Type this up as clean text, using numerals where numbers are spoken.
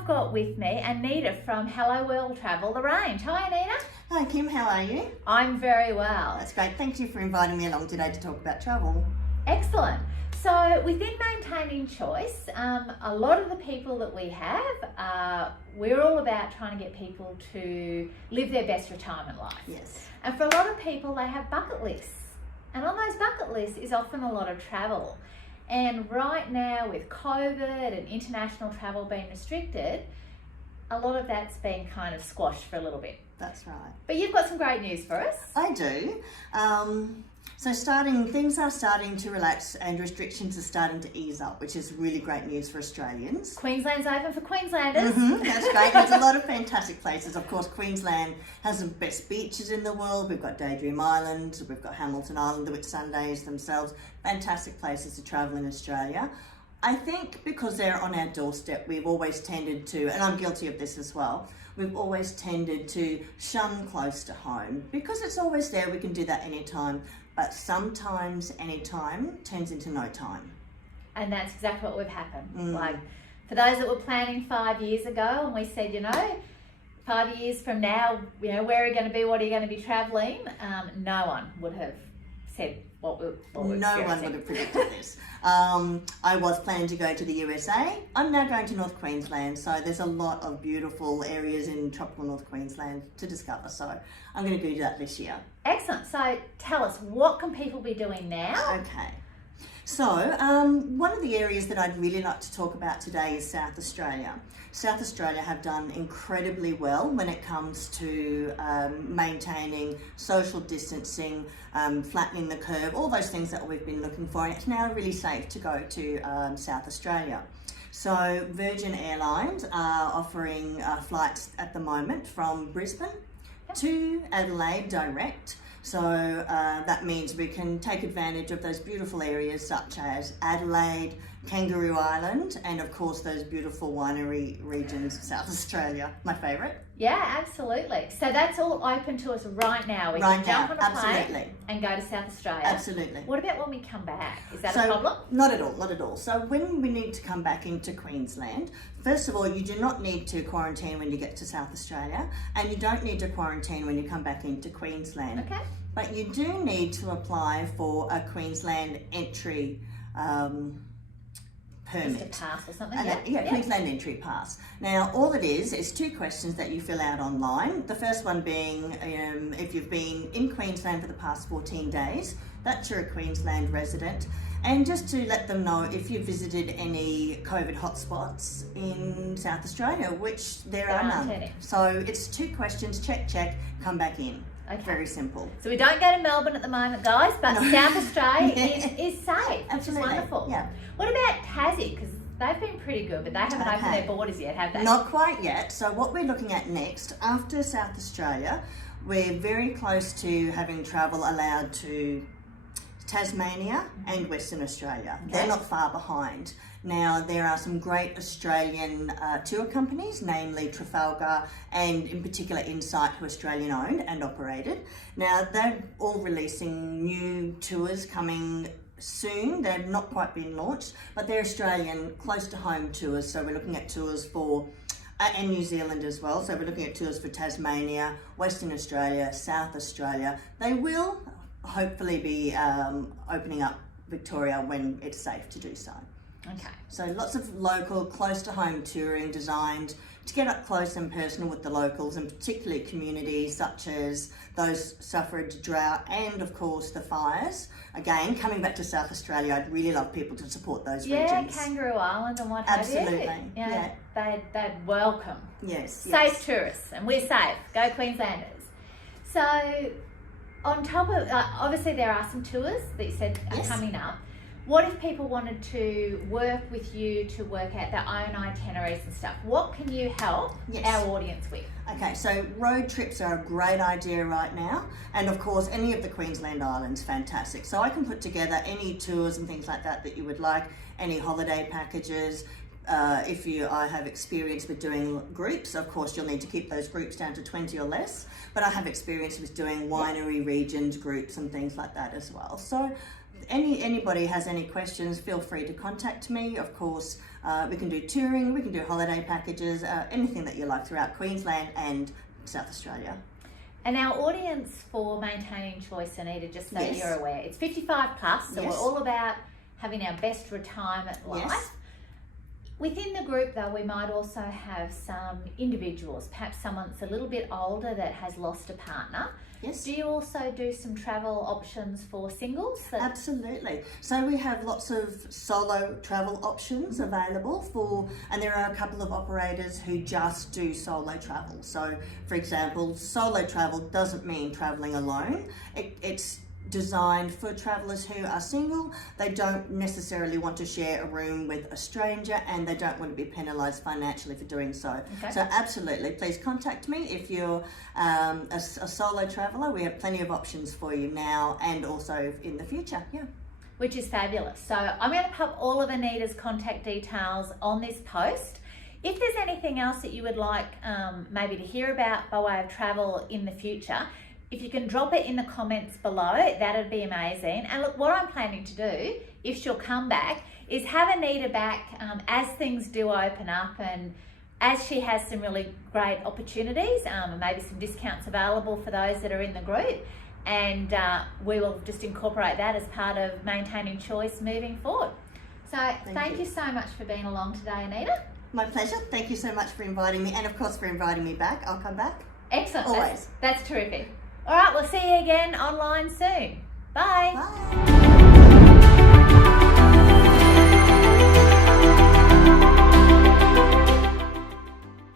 I've got with me Anita from HelloWorld Travel, the range. Hi Anita. Hi Kim, how are you? I'm very well. That's great. Thank you for inviting me along today to talk about travel. Excellent. So within maintaining choice, a lot of the people that we have, we're all about trying to get people to live their best retirement life. Yes. And for a lot of people, they have bucket lists. And on those bucket lists is often a lot of travel. And right now with COVID and international travel being restricted, a lot of that's been kind of squashed for a little bit. That's right. But you've got some great news for us. I do. So things are starting to relax and restrictions are starting to ease up, which is really great news for Australians. Queensland's open for Queenslanders. That's great. There's a lot of fantastic places. Of course, Queensland has the best beaches in the world. We've got Daydream Island, we've got Hamilton Island, the Whitsundays themselves. Fantastic places to travel in Australia. I think because they're on our doorstep, we've always tended to, and I'm guilty of this as well, we've always tended to shun close to home. Because it's always there, we can do that anytime, but sometimes anytime turns into no time. And that's exactly what would happen. Like, for those that were planning 5 years ago, and we said, 5 years from now, where are you going to be, what are you going to be travelling? No one would have said what we're No one would have predicted this. I was planning to go to the USA. I'm now going to North Queensland, so there's a lot of beautiful areas in tropical North Queensland to discover. So I'm going to do that this year. Excellent. So tell us, what can people be doing now? Okay. So one of the areas that I'd really like to talk about today is South Australia. South Australia have done incredibly well when it comes to maintaining social distancing, flattening the curve, all those things that we've been looking for, and it's now really safe to go to South Australia. So Virgin Airlines are offering flights at the moment from Brisbane to Adelaide direct. So that means we can take advantage of those beautiful areas such as Adelaide, Kangaroo Island, and of course those beautiful winery regions of South Australia, my favourite. Yeah, absolutely. So that's all open to us right now. We can jump on a plane and go to South Australia. Absolutely. What about when we come back? Is that a problem? Not at all, not at all. So when we need to come back into Queensland, first of all, you do not need to quarantine when you get to South Australia, and you don't need to quarantine when you come back into Queensland. Okay. But you do need to apply for a Queensland entry permit. Just a pass or something? Queensland entry pass. Now, all it is 2 questions that you fill out online. The first one being if you've been in Queensland for the past 14 days, that you're a Queensland resident, and just to let them know if you've visited any COVID hotspots in South Australia, which there are none. So it's 2 questions, check, come back in. Okay. Very simple. So we don't go to Melbourne at the moment, guys, but South Australia is safe, which is wonderful. Yeah. What about Tassie? Because they've been pretty good, but they haven't opened their borders yet, have they? Not quite yet. So what we're looking at next, after South Australia, we're very close to having travel allowed to Tasmania and Western Australia. Okay. They're not far behind. Now, there are some great Australian tour companies, namely Trafalgar and in particular Insight, who are Australian owned and operated. Now, they're all releasing new tours coming soon. They've not quite been launched, but they're Australian close to home tours. So we're looking at tours for, and New Zealand as well. So we're looking at tours for Tasmania, Western Australia, South Australia. They will hopefully be opening up Victoria when it's safe to do so. Okay. So lots of local, close to home touring designed to get up close and personal with the locals, and particularly communities such as those suffered drought and of course the fires. Again, coming back to South Australia, I'd really love people to support those regions. Yeah, Kangaroo Island and what have you. Absolutely. Yeah. They'd welcome. Yes. Safe tourists, and we're safe. Go Queenslanders. So on top of, obviously there are some tours that you said are coming up. What if people wanted to work with you to work out their own itineraries and stuff? What can you help our audience with? Okay, so road trips are a great idea right now. And of course, any of the Queensland Islands, fantastic. So I can put together any tours and things like that you would like, any holiday packages. If I have experience with doing groups, of course, you'll need to keep those groups down to 20 or less. But I have experience with doing winery regions, groups and things like that as well. So anybody has any questions, feel free to contact me. Of course, we can do touring, we can do holiday packages, anything that you like throughout Queensland and South Australia. And our audience for Maintaining Choice, Anita, just so Yes. you're aware, it's 55 plus, so Yes. we're all about having our best retirement life. Yes. Within the group, though, we might also have some individuals, perhaps someone that's a little bit older that has lost a partner. Yes. Do you also do some travel options for singles? Absolutely. So we have lots of solo travel options available and there are a couple of operators who just do solo travel. So, for example, solo travel doesn't mean traveling alone. It's designed for travellers who are single. They don't necessarily want to share a room with a stranger and they don't want to be penalised financially for doing so. Okay. So absolutely, please contact me if you're a solo traveller. We have plenty of options for you now and also in the future. Yeah. Which is fabulous. So I'm going to pop all of Anita's contact details on this post. If there's anything else that you would like maybe to hear about by way of travel in the future, if you can drop it in the comments below, that'd be amazing. And look, what I'm planning to do, if she'll come back, is have Anita back as things do open up and as she has some really great opportunities, and maybe some discounts available for those that are in the group. And we will just incorporate that as part of Maintaining Choice moving forward. So thank you so much for being along today, Anita. My pleasure. Thank you so much for inviting me and of course for inviting me back. I'll come back. Excellent. Always. That's terrific. All right, we'll see you again online soon. Bye. Bye.